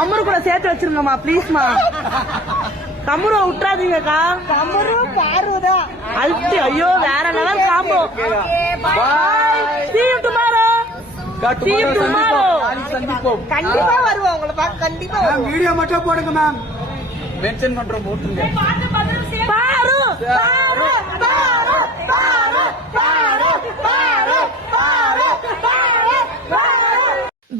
கம்முரு கூட சேர்த்து வச்சிருங்கம்மா ப்ளீஸ்மா. கம்முரு விட்டுறாதீங்கக்கா. கமரு பாருதான் அல்டி ஐயோ வேற level combo. See you tomorrow. See you tomorrow. சந்திப்போம். கண்டிப்பா வருவோம் உங்களை பார்க்க கண்டிப்பா வருவோம். வீடியோ மட்டும் போடுங்க மேம். மென்ஷன் பண்றோம் போட்டுங்க. பாரு பாரு பாரு பாரு பாரு பாரு பாரு பாரு.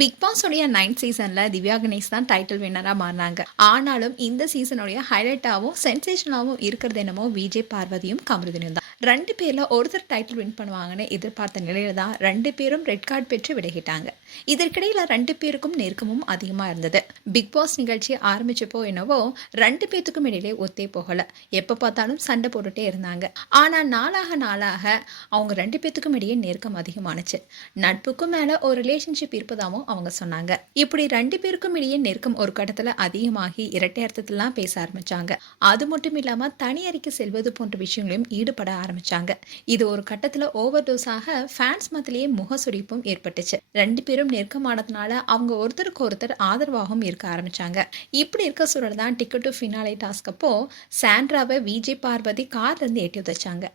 பிக் பாஸ் உடைய 9th சீசன்ல திவ்யா கணேஷ் தான் டைட்டில் வின்னரா மாறினாங்க. ஆனாலும் இந்த சீசனுடைய ஹைலைட்டாவும் சென்சேஷனாவும் இருக்கிறது என்னமோ விஜய் பார்வதியும் கமருதீனும் தான். 2 பேர்ல ஒருத்தர் டைட்டில் வின் பண்ணுவாங்கன்னு எதிர்பார்த்த நிலையில தான் 2 பேரும் ரெட் கார்டு பெற்று விலகிட்டாங்க. இதற்கிடையில 2 பேருக்கும் நெருக்கமும் அதிகமா இருந்தது. பிக் பாஸ் நிகழ்ச்சி ஆரம்பிச்சப்போ என்னவோ 2 பேத்துக்கும் இடையிலே ஒத்தே போகல. எப்ப பார்த்தாலும் சண்டை போட்டுட்டே இருந்தாங்க. ஆனா நாளாக அவங்க 2 பேத்துக்கும் இடையே நெருக்கம் அதிகமானுச்சு. நட்புக்கும் மேல ஒரு ரிலேஷன்ஷிப் இருப்பதாகவும் அவங்க சொன்னாங்க. இப்படி 2 பேருக்கும் இடையே நெருக்கம் ஒரு கட்டத்துல அதிகமாகி இரட்டை அர்த்தத்திலாம் பேச ஆரம்பிச்சாங்க. அது மட்டும் இல்லாம தனியறைக்கு செல்வது போன்ற விஷயங்களையும் ஈடுபட ஆரம்பிச்சாங்க. இது ஒரு கட்டத்துல ஓவர் டோஸாக ஃபேன்ஸ் மத்தியிலேயே முகசுடிப்பும் ஏற்பட்டுச்சு. 2 பேரும் நெருக்கமானதுனால அவங்க ஒருத்தருக்கு ஒருத்தர் ஆதரவாகவும் இருக்க ஆரம்பிச்சாங்க. இப்படி இருக்க சூழல் தான் டிக்கெட் டு ஃபினாலே டாஸ்க் அப்போ சாண்ட்ராவை விஜய் பார்வதி கார்ல இருந்து ஏற்றி உதச்சாங்க.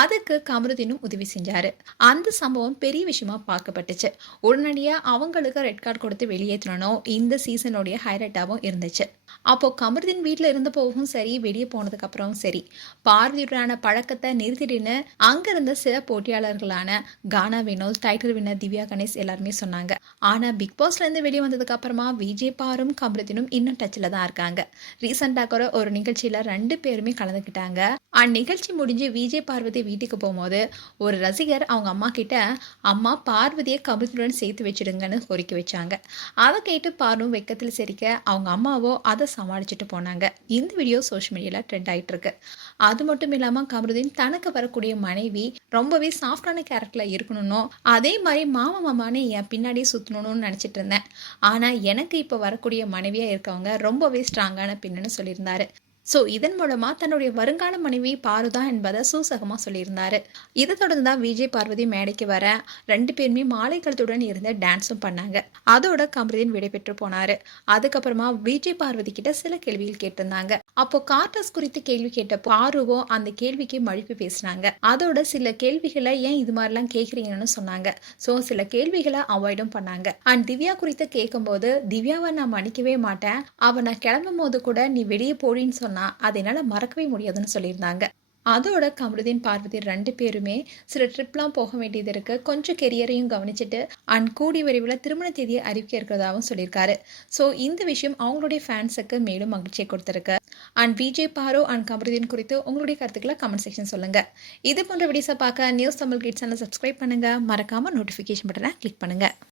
அதுக்கு கமருதீனும் உதவி செஞ்சாரு. அந்த சம்பவம் பெரிய விஷயமா பார்க்கப்பட்டுச்சு. உடனடியா அவங்களுக்கு ரெட் கார்டு கொடுத்து வெளியேற்றணும் இந்த சீசனுடைய ஹைலைட்டாகவும் இருந்துச்சு. அப்போ கமருதீன் வீட்டில் இருந்த போகும் சரி, வெளியே போனதுக்கு அப்புறம் சரி, பார்வதியுடனான பழக்கத்தை நிறுத்திடுன்னு அங்க இருந்த சில போட்டியாளர்களான கானா வினோத், டைட்டில் வின்னர் திவ்யா கணேஷ் எல்லாருமே சொன்னாங்க. ஆனா பிக் பாஸ்ல இருந்து வெளியே வந்ததுக்கு அப்புறமா விஜய் பாரும் கமருதீனும் இன்னும் டச்ல தான் இருக்காங்க. ரீசெண்டா கூட ஒரு நிகழ்ச்சியில 2 பேருமே கலந்துக்கிட்டாங்க. அந்நிகழ்ச்சி முடிஞ்சு விஜய் பார்வதி வீட்டுக்கு போகும்போது ஒரு ரசிகர் அவங்க அம்மா கிட்ட, அம்மா பார்வதியை கமருதீனுடன் சேர்த்து வச்சிடுங்கன்னு கோரிக்கை வச்சாங்க. அதை கேட்டு பாரும் வெக்கத்தில் சிரிக்க அவங்க அம்மாவோ அதை சமாளிச்சுட்டு போனாங்க. இந்த வீடியோ சோஷியல் மீடியால ட்ரெண்ட் ஆயிட்டு இருக்கு. அது மட்டும் இல்லாம கமருதீன் தனக்கு வரக்கூடிய மனைவி ரொம்பவே சாஃப்டான கேரக்டர்ல இருக்கணும், அதே மாதிரி மாமான்னு என் பின்னாடியே சுத்தணும்னு நினைச்சிட்டு இருந்தேன். ஆனா எனக்கு இப்ப வரக்கூடிய மனைவியா இருக்கவங்க ரொம்பவே ஸ்ட்ராங்கான பின்னு சொல்லியிருந்தாரு. ஸோ இதன் மூலமா தன்னுடைய வருங்கால மனைவி பாருதான் என்பதை சூசகமா சொல்லியிருந்தாரு. இதை தொடர்ந்து தான் விஜய் பார்வதி மேடைக்கு வர 2 பேருமே மாலை கழுத்துடன் இருந்து டான்ஸும் பண்ணாங்க. அதோட கமருதீன் விடை பெற்று போனாரு. அதுக்கப்புறமா விஜய் பார்வதி கிட்ட சில கேள்விகள் கேட்டிருந்தாங்க. அப்போ கார்டஸ் குறித்து கேள்வி கேட்டப்போ பாருவோ அந்த கேள்விக்கு மழுப்பி பேசினாங்க. அதோட சில கேள்விகளை ஏன் இது மாதிரிலாம் கேட்குறீங்கன்னு சொன்னாங்க. ஸோ சில கேள்விகளை அவாய்டும் பண்ணாங்க. அண்ட் திவ்யா குறித்து கேட்கும்போது, திவ்யாவை நான் மன்னிக்கவே மாட்டேன், அவ நான் கிளம்பும் போது கூட நீ வெளியே போடின்னு சொன்னா அதை என்னால மறக்கவே முடியாதுன்னு சொல்லியிருந்தாங்க. அதோட கமருதீன் பார்வதி 2 பேருமே சில ட்ரிப்லாம் போக வேண்டியது இருக்கு, கொஞ்சம் கெரியரையும் கவனிச்சுட்டு அண்ட் கூடி விரைவில் திருமண தேதியை அறிவிக்க இருக்கிறதாகவும் சொல்லியிருக்காரு. ஸோ இந்த விஷயம் அவங்களுடைய ஃபேன்ஸுக்கு மேலும் மகிழ்ச்சியை கொடுத்துருக்கு. அண்ட் விஜய் பாரு அண்ட் கமருதீன் குறித்து உங்களுடைய கருத்துக்களை கமெண்ட் செக்ஷன் சொல்லுங்க. இது போன்ற வீடியோஸை பார்க்க news Tamil kids channel subscribe பண்ணுங்க. மறக்காம நோட்டிஃபிகேஷன் பட்டனை கிளிக் பண்ணுங்க.